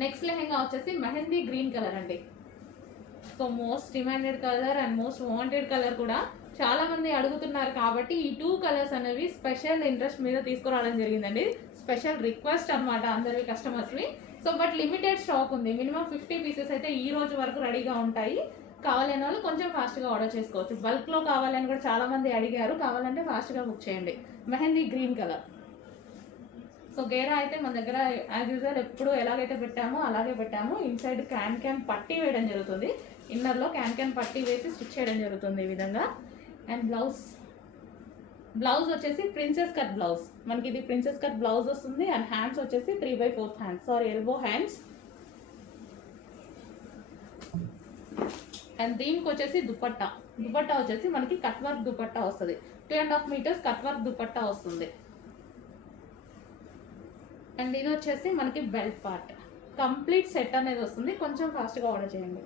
Next lehenga వచ్చేసి mehndi green colour అండి. So most demanded colour and most wanted colour కూడా చాలా మంది అడుగుతున్నారు కాబట్టి ఈ 2 కలర్స్ అనేవి స్పెషల్ ఇంట్రెస్ట్ మీద తీసుకురావడం జరిగిందండి. స్పెషల్ రిక్వెస్ట్ అనమాట అందరి కస్టమర్స్వి. సో బట్ లిమిటెడ్ స్టాక్ ఉంది. మినిమం 50 పీసెస్ అయితే ఈ రోజు వరకు రెడీగా ఉంటాయి. కావాలనే వాళ్ళు కొంచెం ఫాస్ట్గా ఆర్డర్ చేసుకోవచ్చు. బల్క్లో కావాలని కూడా చాలా మంది అడిగారు. కావాలంటే ఫాస్ట్గా బుక్ చేయండి. Mehndi green colour. సో గేరా అయితే మన దగ్గర యాజ్ యూజువల్ ఎప్పుడు ఎలాగైతే పెట్టామో అలాగే పెట్టాము. ఇన్సైడ్ క్యాన్ పట్టీ వేయడం జరుగుతుంది. ఇన్నర్లో క్యాన్ పట్టీ వేసి స్టిచ్ చేయడం జరుగుతుంది ఈ విధంగా. అండ్ బ్లౌజ్ వచ్చేసి ప్రిన్సెస్ కట్ బ్లౌజ్. మనకి ఇది ప్రిన్సెస్ కట్ బ్లౌజ్ వస్తుంది. అండ్ హ్యాండ్స్ వచ్చేసి 3/4 హ్యాండ్స్, ఎల్బో హ్యాండ్స్. అండ్ దీనికి వచ్చేసి దుపట్టా వచ్చేసి మనకి కట్ వర్క్ దుపట్టా వస్తుంది. 2.5 మీటర్స్ కట్ వర్క్ దుపట్టా వస్తుంది. అండ్ ఇది వచ్చేసి మనకి బెల్ట్ పార్ట్. కంప్లీట్ సెట్ అనేది వస్తుంది. కొంచెం ఫాస్ట్గా ఆర్డర్ చేయండి.